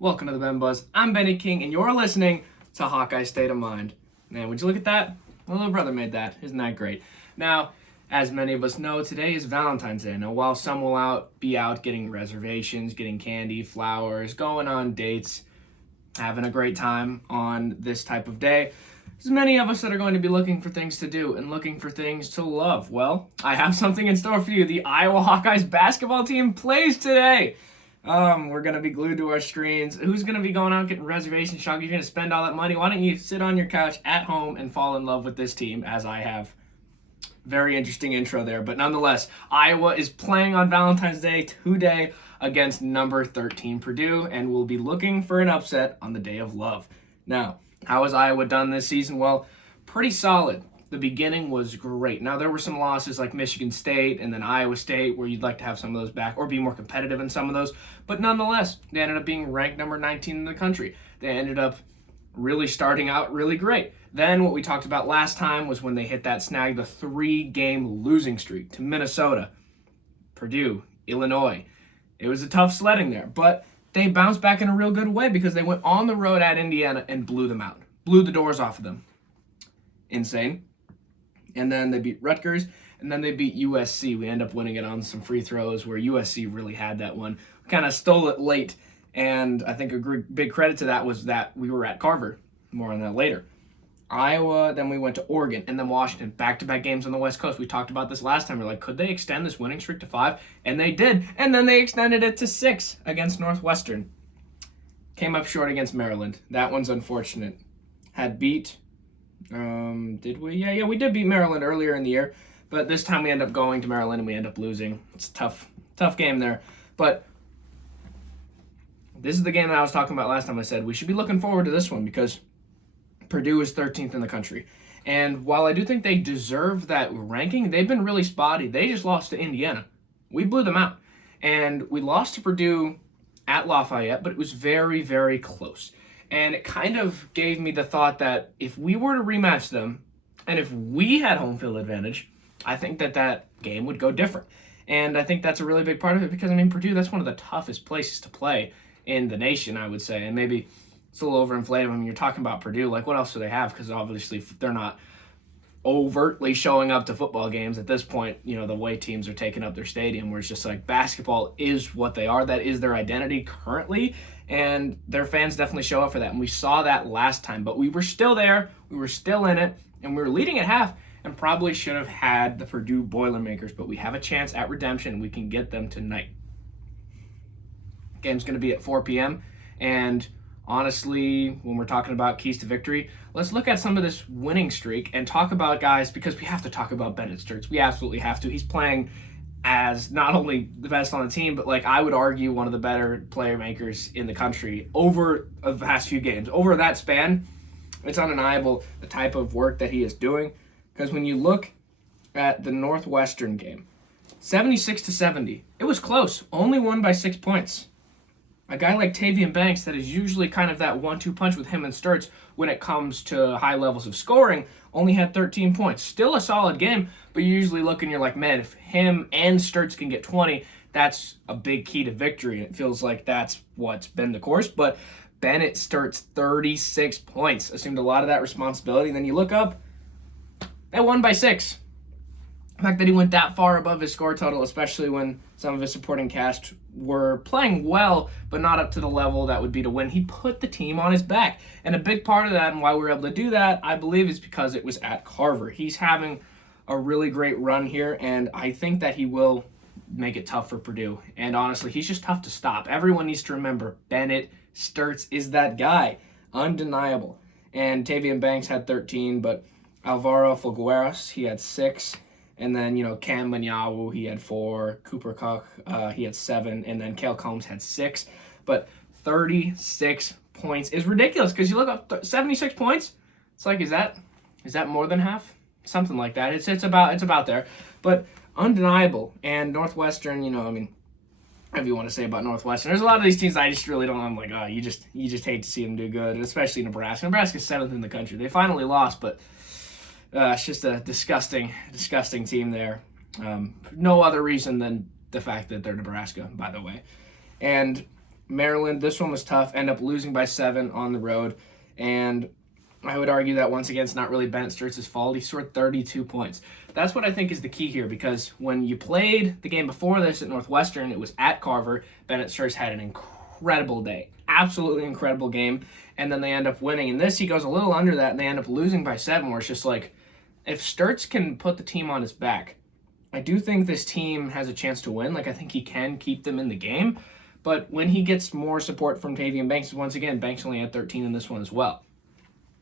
Welcome to the Ben Buzz. I'm Benny King, and you're listening to Hawkeye State of Mind. Man, would you look at that? My little brother made that. Isn't that great? Now, as many of us know, today is Valentine's Day. Now, while some will be out getting reservations, getting candy, flowers, going on dates, having a great time on this type of day, there's many of us that are going to be looking for things to do and looking for things to love. Well, I have something in store for you. The Iowa Hawkeyes basketball team plays today. We're going to be glued to our screens. Who's going to be going out getting reservation shock? You're going to spend all that money. Why don't you sit on your couch at home and fall in love with this team, as I have? Very interesting intro there. But nonetheless, Iowa is playing on Valentine's Day today against number 13 Purdue, and we'll be looking for an upset on the day of love. Now, how has Iowa done this season? Well, pretty solid. The beginning was great. Now, there were some losses like Michigan State and then Iowa State where you'd like to have some of those back or be more competitive in some of those. But nonetheless, they ended up being ranked number 19 in the country. They ended up really starting out really great. Then what we talked about last time was when they hit that snag, the 3-game losing streak to Minnesota, Purdue, Illinois. It was a tough sledding there, but they bounced back in a real good way because they went on the road at Indiana and blew them out. Blew the doors off of them. Insane. And then they beat Rutgers, and then they beat USC. We end up winning it on some free throws where USC really had that one. We kind of stole it late, and I think a big credit to that was that we were at Carver. More on that later. Iowa, then we went to Oregon, and then Washington. Back-to-back games on the West Coast. We talked about this last time. We're like, could they extend this winning streak to 5? And they did, and then they extended it to 6 against Northwestern. Came up short against Maryland. That one's unfortunate. Had beat... did we? Yeah, we did beat Maryland earlier in the year, but this time we end up going to Maryland and we end up losing. It's a tough game there. But this is the game that I was talking about last time. I said we should be looking forward to this one because Purdue is 13th in the country. And while I do think they deserve that ranking, they've been really spotty. They just lost to Indiana. We blew them out. And we lost to Purdue at Lafayette, but it was very, very close. And it kind of gave me the thought that if we were to rematch them, and if we had home field advantage, I think that game would go different. And I think that's a really big part of it because, Purdue, that's one of the toughest places to play in the nation, I would say. And maybe it's a little overinflated. You're talking about Purdue. Like, what else do they have? Because obviously they're not overtly showing up to football games at this point. The way teams are taking up their stadium, where it's just like basketball is what they are. That is their identity currently. And their fans definitely show up for that. And we saw that last time. But we were still there. We were still in it. And we were leading at half and probably should have had the Purdue Boilermakers. But we have a chance at redemption. We can get them tonight. Game's going to be at 4 p.m. And honestly, when we're talking about keys to victory, let's look at some of this winning streak and talk about guys, because we have to talk about Bennett Sturts. We absolutely have to. He's playing as not only the best on the team, but I would argue one of the better player makers in the country over the past few games. Over that span, it's undeniable the type of work that he is doing. Because when you look at the Northwestern game, 76-70, it was close. Only won by 6 points. A guy like Tavian Banks that is usually kind of that 1-2 punch with him and Sturts when it comes to high levels of scoring only had 13 points. Still a solid game, but you usually look and you're like, man, if him and Sturts can get 20, that's a big key to victory. And it feels like that's what's been the course. But Bennett Sturts, 36 points. Assumed a lot of that responsibility. And then you look up, they won by 6. The fact that he went that far above his score total, especially when some of his supporting cast were playing well, but not up to the level that would be to win, he put the team on his back. And a big part of that and why we were able to do that, I believe, is because it was at Carver. He's having a really great run here, and I think that he will make it tough for Purdue. And honestly, he's just tough to stop. Everyone needs to remember Bennett Sturts is that guy. Undeniable. And Tavian Banks had 13, but Alvaro Figueras, he had 6. And then, Cam Manyawu, he had 4. Cooper Cook, he had 7. And then Cale Combs had 6. But 36 points is ridiculous because you look up 76 points. It's like, is that more than half? Something like that. It's about there. But undeniable. And Northwestern, whatever you want to say about Northwestern. There's a lot of these teams I just really don't. I'm like, oh, you just hate to see them do good, especially Nebraska. Nebraska's 7th in the country. They finally lost, but it's just a disgusting team there. No other reason than the fact that they're Nebraska, by the way. And Maryland, this one was tough. End up losing by 7 on the road. And I would argue that once again, it's not really Bennett Sturts' fault. He scored 32 points. That's what I think is the key here, because when you played the game before this at Northwestern, it was at Carver. Bennett Sturts had an incredible day. Absolutely incredible game. And then they end up winning. In this, he goes a little under that, and they end up losing by 7, where it's just like, if Sturts can put the team on his back, I do think this team has a chance to win. Like, I think he can keep them in the game. But when he gets more support from Tavian Banks, once again, Banks only had 13 in this one as well.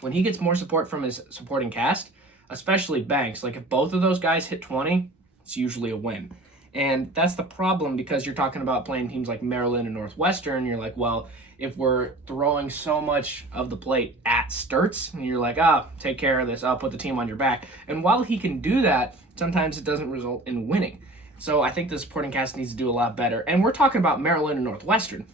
When he gets more support from his supporting cast, especially Banks, like if both of those guys hit 20, it's usually a win. And that's the problem, because you're talking about playing teams like Maryland and Northwestern. You're like, well, if we're throwing so much of the plate at Sturts, and you're like, take care of this, I'll put the team on your back. And while he can do that, sometimes it doesn't result in winning. So I think the supporting cast needs to do a lot better. And we're talking about Maryland and Northwestern.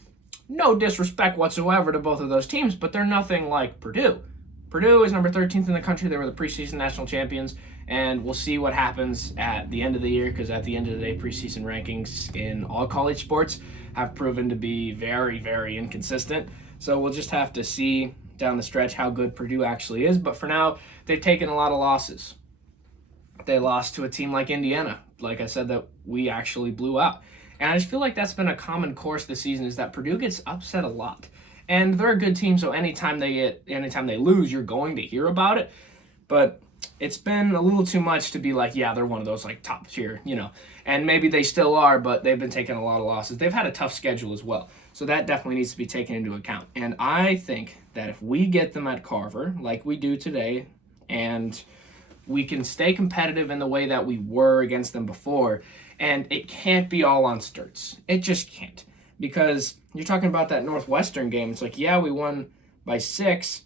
No disrespect whatsoever to both of those teams, but they're nothing like Purdue. Purdue is number 13th in the country. They were the preseason national champions, and we'll see what happens at the end of the year, because at the end of the day, preseason rankings in all college sports have proven to be very, very inconsistent. So we'll just have to see down the stretch how good Purdue actually is. But for now, they've taken a lot of losses. They lost to a team like Indiana, like I said, that we actually blew out. And I just feel like that's been a common course this season, is that Purdue gets upset a lot. And they're a good team, so anytime they lose, you're going to hear about it. But it's been a little too much to be like, yeah, they're one of those like top tier, And maybe they still are, but they've been taking a lot of losses. They've had a tough schedule as well. So that definitely needs to be taken into account. And I think that if we get them at Carver, like we do today, and we can stay competitive in the way that we were against them before, and it can't be all on Sturts. It just can't. Because you're talking about that Northwestern game. It's like, yeah, we won by 6,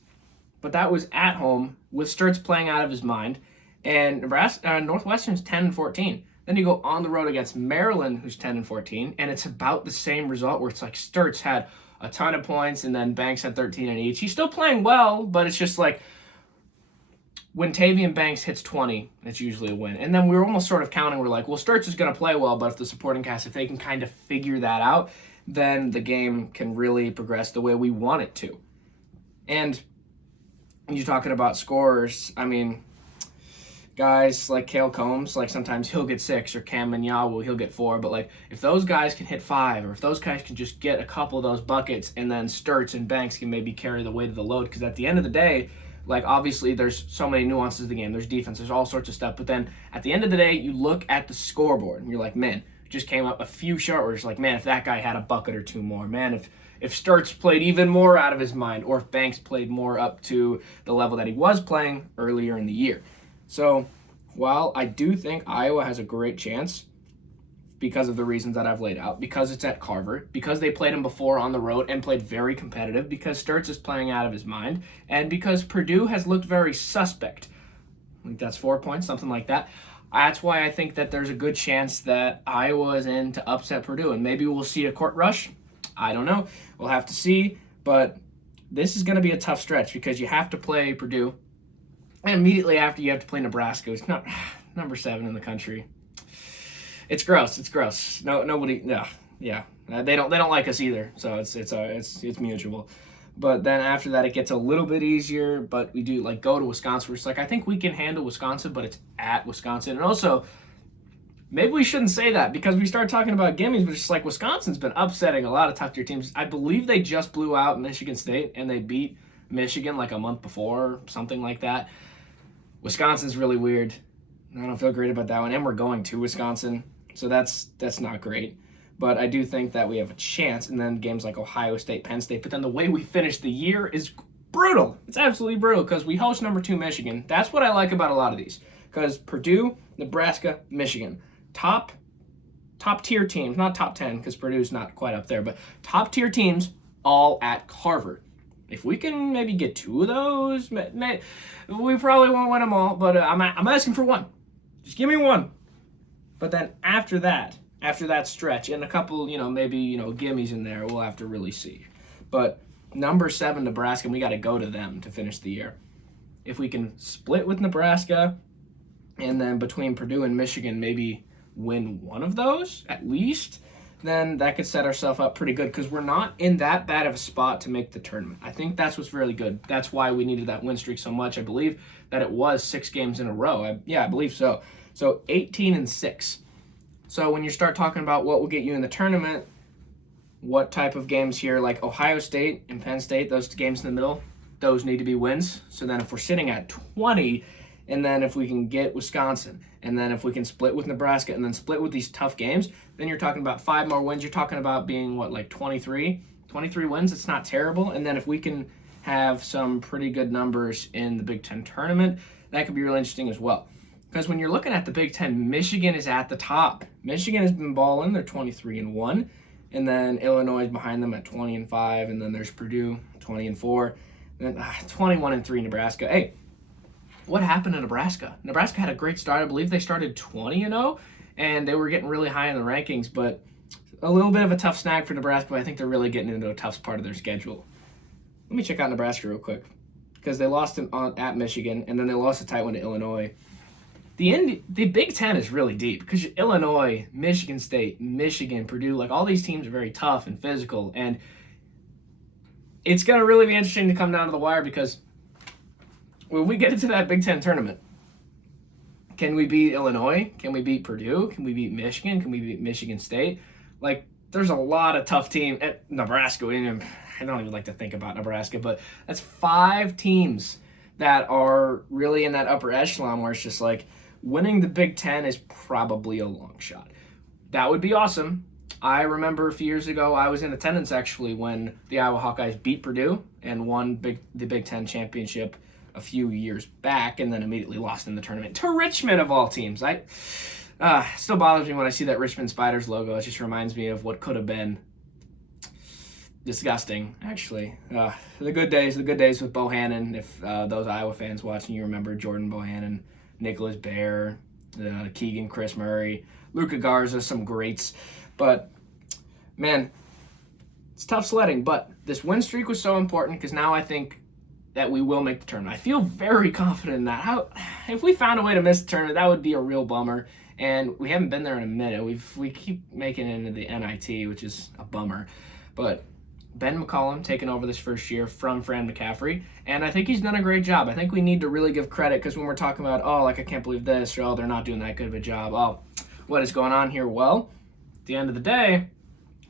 but that was at home with Sturts playing out of his mind. And Northwestern's 10-14. Then you go on the road against Maryland, who's 10-14, and it's about the same result, where it's like Sturts had a ton of points, and then Banks had 13 in each. He's still playing well, but it's just like, when Tavian Banks hits 20, it's usually a win. And then we were almost sort of counting. We're like, well, Sturts is going to play well, but if the supporting cast, if they can kind of figure that out, then the game can really progress the way we want it to. And you're talking about scorers. I mean, guys like Cale Combs, like sometimes he'll get 6, or Cam Manyawu, he'll get 4. But like, if those guys can hit 5, or if those guys can just get a couple of those buckets, and then Sturts and Banks can maybe carry the weight of the load, because at the end of the day, like, obviously, there's so many nuances of the game. There's defense. There's all sorts of stuff. But then, at the end of the day, you look at the scoreboard, and you're like, man, just came up a few short, where it's like, man, if that guy had a bucket or 2 more, man, if Sturts played even more out of his mind, or if Banks played more up to the level that he was playing earlier in the year. So, while I do think Iowa has a great chance, because of the reasons that I've laid out, because it's at Carver, because they played him before on the road and played very competitive, because Sturts is playing out of his mind, and because Purdue has looked very suspect. I think that's 4 points, something like that. That's why I think that there's a good chance that Iowa is in to upset Purdue, and maybe we'll see a court rush. I don't know. We'll have to see, but this is going to be a tough stretch, because you have to play Purdue, and immediately after you have to play Nebraska, who's not number 7 in the country. It's gross. It's gross. Nobody. Yeah. They don't like us either. So it's mutual. But then after that, it gets a little bit easier. But we do like go to Wisconsin. We're just like, I think we can handle Wisconsin, but it's at Wisconsin. And also, maybe we shouldn't say that, because we start talking about gimmies, but it's just like Wisconsin's been upsetting a lot of top tier teams. I believe they just blew out Michigan State, and they beat Michigan like a month before, something like that. Wisconsin's really weird. I don't feel great about that one. And we're going to Wisconsin. So that's not great. But I do think that we have a chance. And then games like Ohio State, Penn State. But then the way we finish the year is brutal. It's absolutely brutal, because we host number 2 Michigan. That's what I like about a lot of these. Because Purdue, Nebraska, Michigan. Top tier teams. Not top 10, because Purdue's not quite up there. But top tier teams all at Carver. If we can maybe get 2 of those, we probably won't win them all. But I'm asking for 1. Just give me 1. But then after that stretch, and a couple, maybe, gimmies in there, we'll have to really see. But number 7, Nebraska, we got to go to them to finish the year. If we can split with Nebraska, and then between Purdue and Michigan, maybe win one of those at least, then that could set ourselves up pretty good because we're not in that bad of a spot to make the tournament. I think that's what's really good. That's why we needed that win streak so much. I believe that it was 6 games in a row. I believe so. So 18-6. So when you start talking about what will get you in the tournament, what type of games here, like Ohio State and Penn State, those games in the middle, those need to be wins. So then if we're sitting at 20, and then if we can get Wisconsin, and then if we can split with Nebraska, and then split with these tough games, then you're talking about 5 more wins. You're talking about being, 23 wins. It's not terrible. And then if we can have some pretty good numbers in the Big Ten tournament, that could be really interesting as well. Because when you're looking at the Big Ten, Michigan is at the top. Michigan has been balling. They're 23-1. And then Illinois is behind them at 20-5. And then there's Purdue, 20-4. And then 21-3 Nebraska. Hey, what happened to Nebraska? Nebraska had a great start. I believe they started 20-0, and they were getting really high in the rankings, but a little bit of a tough snag for Nebraska, but I think they're really getting into a tough part of their schedule. Let me check out Nebraska real quick, because they lost at Michigan, and then they lost a tight one to Illinois. The Big Ten is really deep, because Illinois, Michigan State, Michigan, Purdue, like all these teams are very tough and physical, and it's going to really be interesting to come down to the wire, because when we get into that Big Ten tournament, can we beat Illinois? Can we beat Purdue? Can we beat Michigan? Can we beat Michigan State? Like, there's a lot of tough teams. At Nebraska, I don't even like to think about Nebraska, but that's 5 teams that are really in that upper echelon where it's just like winning the Big Ten is probably a long shot. That would be awesome. I remember a few years ago, I was in attendance actually when the Iowa Hawkeyes beat Purdue and won the Big Ten championship a few years back, and then immediately lost in the tournament to Richmond of all teams. Still bothers me when I see that Richmond Spiders logo. It just reminds me of what could have been. Disgusting, actually. The good days with Bohannon. If those Iowa fans watching, you remember Jordan Bohannon, Nicholas Baer, Keegan, Chris Murray, Luka Garza, some greats. But man, it's tough sledding. But this win streak was so important because now I think that we will make the tournament. I feel very confident in that. If we found a way to miss the tournament, that would be a real bummer. And we haven't been there in a minute. We keep making it into the NIT, which is a bummer. But Ben McCollum taking over this first year from Fran McCaffrey, and I think he's done a great job. I think we need to really give credit because when we're talking about, I can't believe this, or they're not doing that good of a job. What is going on here? Well, at the end of the day,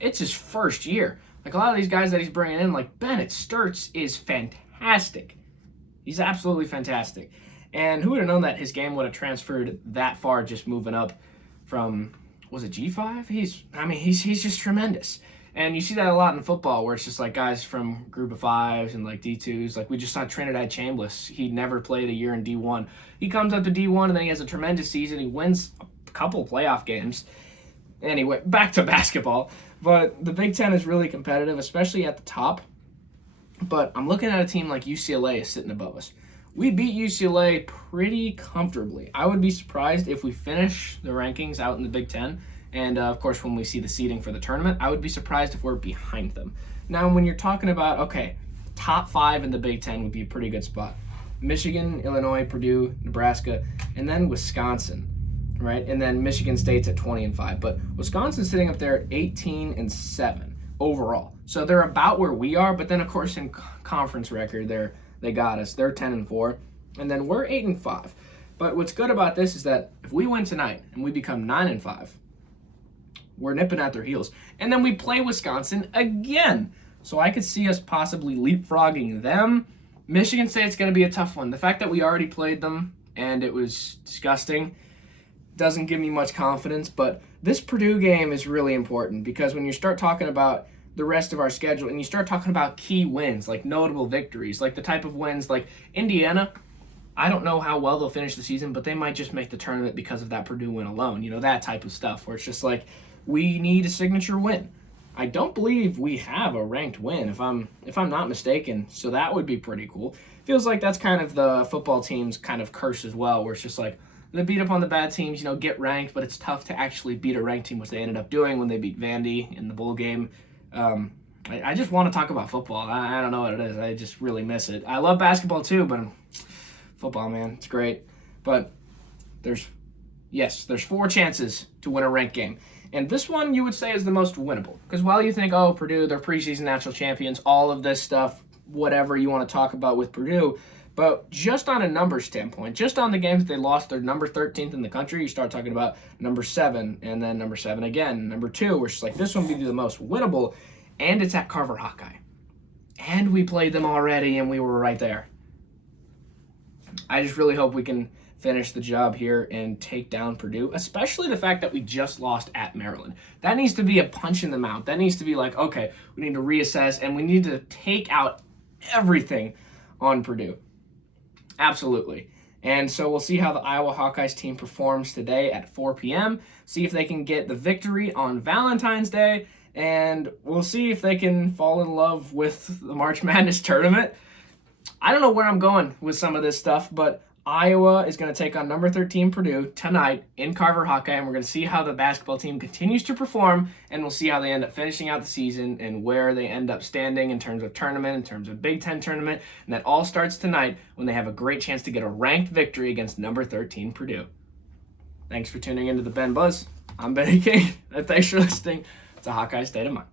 it's his first year. Like a lot of these guys that he's bringing in, like Bennett Sturts is fantastic. He's absolutely fantastic. And who would have known that his game would have transferred that far just moving up from, was it G5? He's just tremendous. And you see that a lot in football where it's just like guys from group of 5s and like D2s. Like we just saw Trinidad Chambliss. He never played a year in D1. He comes up to D1 and then he has a tremendous season. He wins a couple playoff games. Anyway, back to basketball. But the Big Ten is really competitive, especially at the top. But I'm looking at a team like UCLA is sitting above us. We beat UCLA pretty comfortably. I would be surprised if we finish the rankings out in the Big Ten. And, of course, when we see the seeding for the tournament, I would be surprised if we're behind them. Now, when you're talking about, top 5 in the Big Ten would be a pretty good spot. Michigan, Illinois, Purdue, Nebraska, and then Wisconsin, right? And then Michigan State's at 20-5. But Wisconsin's sitting up there at 18-7 overall. So they're about where we are. But then, of course, in conference record, they got us. They're 10-4. And then we're 8-5. But what's good about this is that if we win tonight and we become 9-5, we're nipping at their heels. And then we play Wisconsin again. So I could see us possibly leapfrogging them. Michigan State's going to be a tough one. The fact that we already played them and it was disgusting doesn't give me much confidence. But this Purdue game is really important because when you start talking about the rest of our schedule and you start talking about key wins, like notable victories, like the type of wins like Indiana, I don't know how well they'll finish the season, but they might just make the tournament because of that Purdue win alone. That type of stuff where it's just like, we need a signature win. I don't believe we have a ranked win, if I'm not mistaken. So that would be pretty cool. Feels like that's kind of the football team's kind of curse as well, where it's just like they beat up on the bad teams, get ranked, but it's tough to actually beat a ranked team, which they ended up doing when they beat Vandy in the bowl game. I just want to talk about football. I don't know what it is. I just really miss it. I love basketball too, but football, man, it's great. But there's 4 chances to win a ranked game. And this one you would say is the most winnable. Because while you think, oh, Purdue, they're preseason national champions, all of this stuff, whatever you want to talk about with Purdue, but just on a numbers standpoint, just on the games they lost, they're number 13th in the country. You start talking about number 7, and then number 7 again, number 2, which is like this one would be the most winnable, and it's at Carver Hawkeye. And we played them already, and we were right there. I just really hope we can finish the job here and take down Purdue, especially the fact that we just lost at Maryland. That needs to be a punch in the mouth. That needs to be like, okay, we need to reassess, and we need to take out everything on Purdue. Absolutely. And so we'll see how the Iowa Hawkeyes team performs today at 4 p.m., see if they can get the victory on Valentine's Day, and we'll see if they can fall in love with the March Madness tournament. I don't know where I'm going with some of this stuff, but Iowa is going to take on number 13 Purdue tonight in Carver Hawkeye, and we're going to see how the basketball team continues to perform, and we'll see how they end up finishing out the season and where they end up standing in terms of tournament, in terms of Big Ten tournament, and that all starts tonight when they have a great chance to get a ranked victory against number 13 Purdue. Thanks for tuning into the Ben Buzz. I'm Benny King, and thanks for listening to Hawkeye State of Mind.